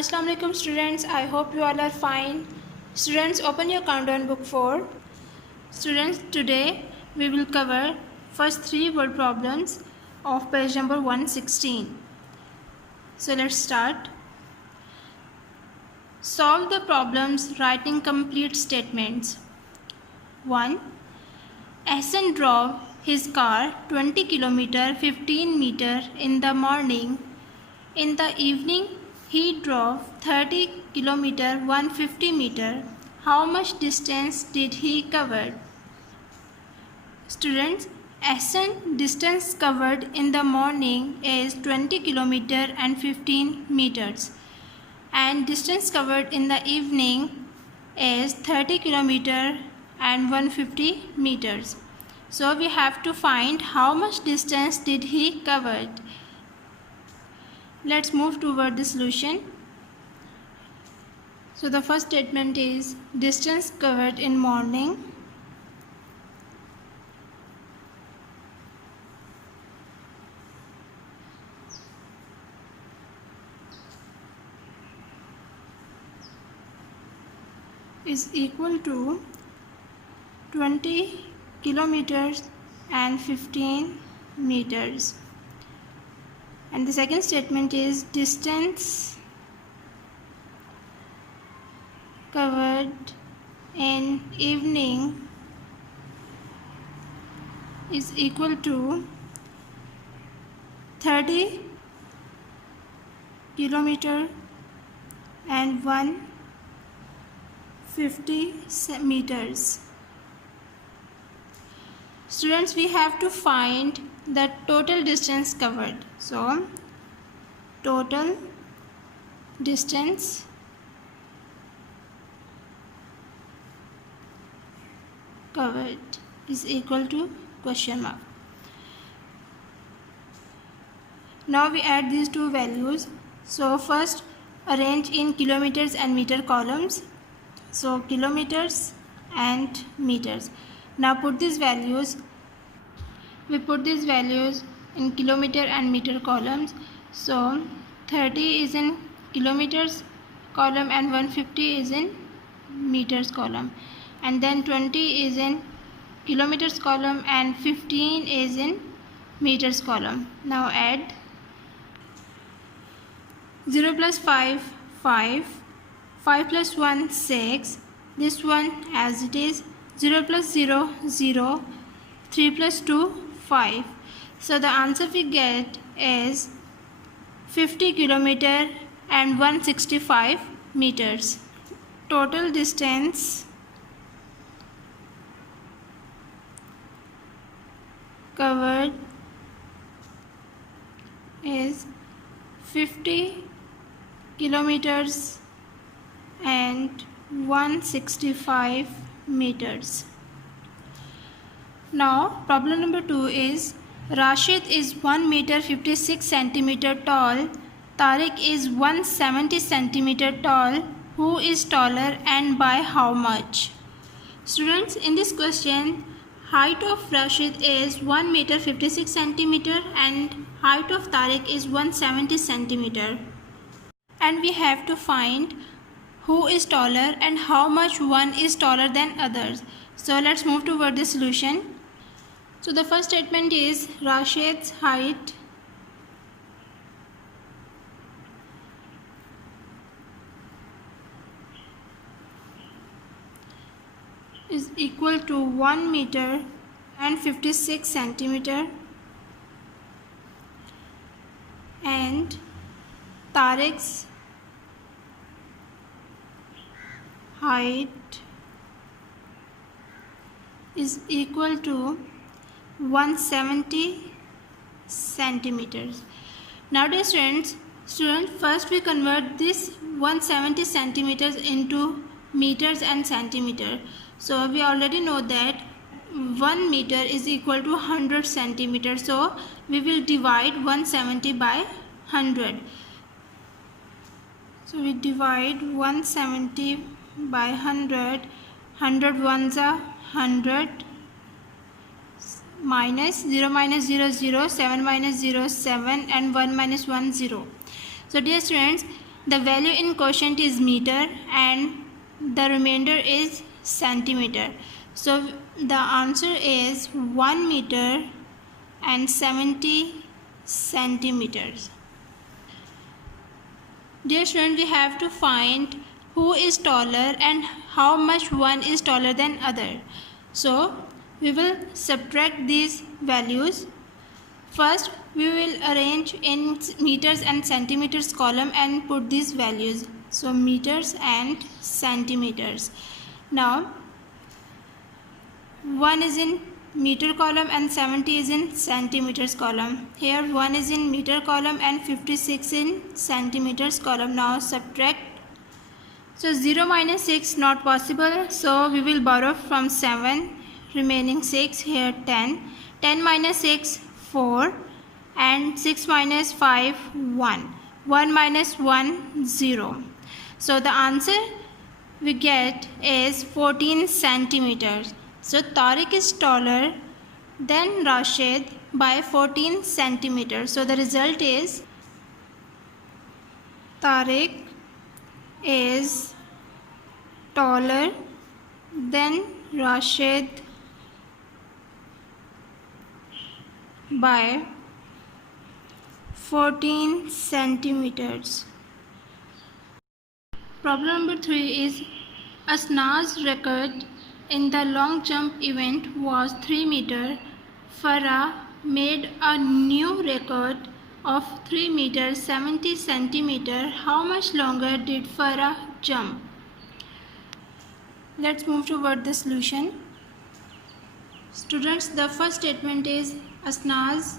Assalamu alaikum students, I hope you all are fine. Students, open your countdown book 4. Students, today we will cover first 3 word problems of page number 116. So let's start. Solve the problems writing complete statements. 1. Ahsan drove his car 20 km 15 meter in the morning. In the evening, he drove 30 km 150 meter. How much distance did he cover? Students, Ahsan distance covered in the morning is 20 km and 15 meters. And distance covered in the evening is 30 km and 150 meters. So we have to find how much distance did he cover. Let's move toward the solution. So the first statement is distance covered in morning is equal to 20 kilometers and 15 meters. And the second statement is distance covered in evening is equal to 30 kilometer and 150 meters. Students, we have to find the total distance covered. So, total distance covered is equal to question mark. Now we add these two values. So, first arrange in kilometers and meter columns. So, kilometers and meters. Now put these values. We put these values in kilometer and meter columns. So 30 is in kilometers column and 150 is in meters column. And then 20 is in kilometers column and 15 is in meters column. Now add 0 plus 5, 5. 5 plus 1, 6. This one as it is. 0 plus 0, 0. 3 plus 2, 5. So the answer we get is 50 kilometer and 165 meters. Total distance covered is 50 kilometers and 165 meters. Now problem number 2 is Rashid is 1 meter 56 centimeter tall. Tariq is 170 centimeter tall. Who is taller and by how much? Students, in this question, height of Rashid is 1 meter 56 centimeter and height of Tariq is 170 centimeter. And we have to find who is taller and how much one is taller than others. So let's move toward the solution. So the first statement is Rashid's height is equal to 1 meter and 56 centimeter and Tariq's height is equal to 170 centimeters. Nowadays students, first we convert this 170 centimeters into meters and centimeter. So we already know that 1 meter is equal to 100 centimeters. So we will divide 170 by 100. So we divide 170 by 100. 100 ones are 100 minus 0 minus 0 0, 7 minus 0 7 and 1 minus 1 0. So dear students, the value in quotient is meter and the remainder is centimeter. So the answer is 1 meter and 70 centimeters. Dear student, we have to find who is taller and how much one is taller than other. So we will subtract these values. First, we will arrange in meters and centimeters column and put these values. So meters and centimeters. Now 1 is in meter column and 70 is in centimeters column. Here 1 is in meter column and 56 in centimeters column. Now subtract. So 0 minus 6 not possible. So we will borrow from 7. Remaining 6. Here 10. 10 minus 6 4 and 6 minus 5 1. 1 minus 1 0. So the answer we get is 14 centimeters. So Tariq is taller than Rashid by 14 centimeters. So the result is Tariq is taller than Rashid by 14 centimeters. Problem number 3 is Asna's record in the long jump event was 3 meter. Farah made a new record of 3 meters 70 centimeter. How much longer did Farah jump? Let's move toward the solution. Students, the first statement is Asna's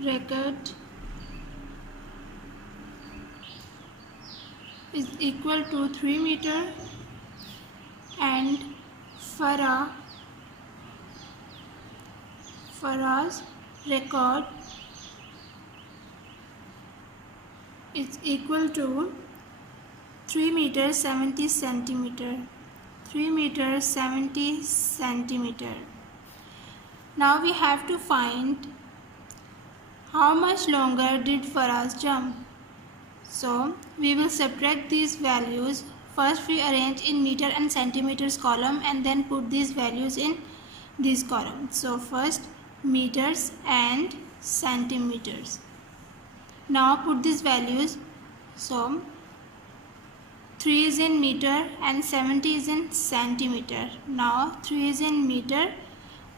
record is equal to 3 meter and Farah's record is equal to 3 meters 70 centimeter. 3 meters 70 centimeter. Now we have to find how much longer did Farah jump. So we will subtract these values. First we arrange in meter and centimeters column and then put these values in these columns. So first meters and centimeters. Now put these values. So 3 is in meter and 70 is in centimeter. Now 3 is in meter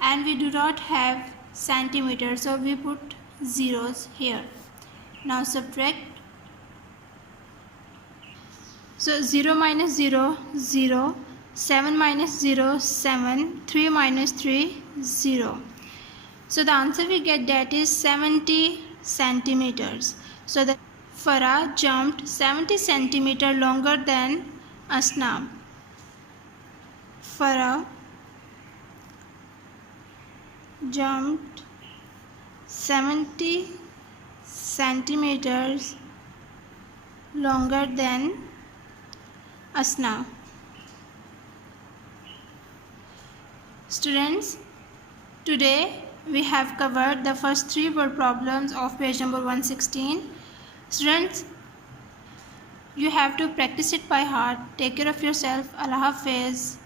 and we do not have centimeter, so we put zeros here. Now subtract. So 0 minus 0 0, 7 minus 0 7, 3 minus 3 0. So the answer we get that is 70 centimeters. So the Farah jumped 70 centimeter longer than Asna. Farah jumped 70 centimeters longer than Asna. Students, today we have covered the first 3 word problems of page number 116. Students, you have to practice it by heart. Take care of yourself. Allah Hafiz.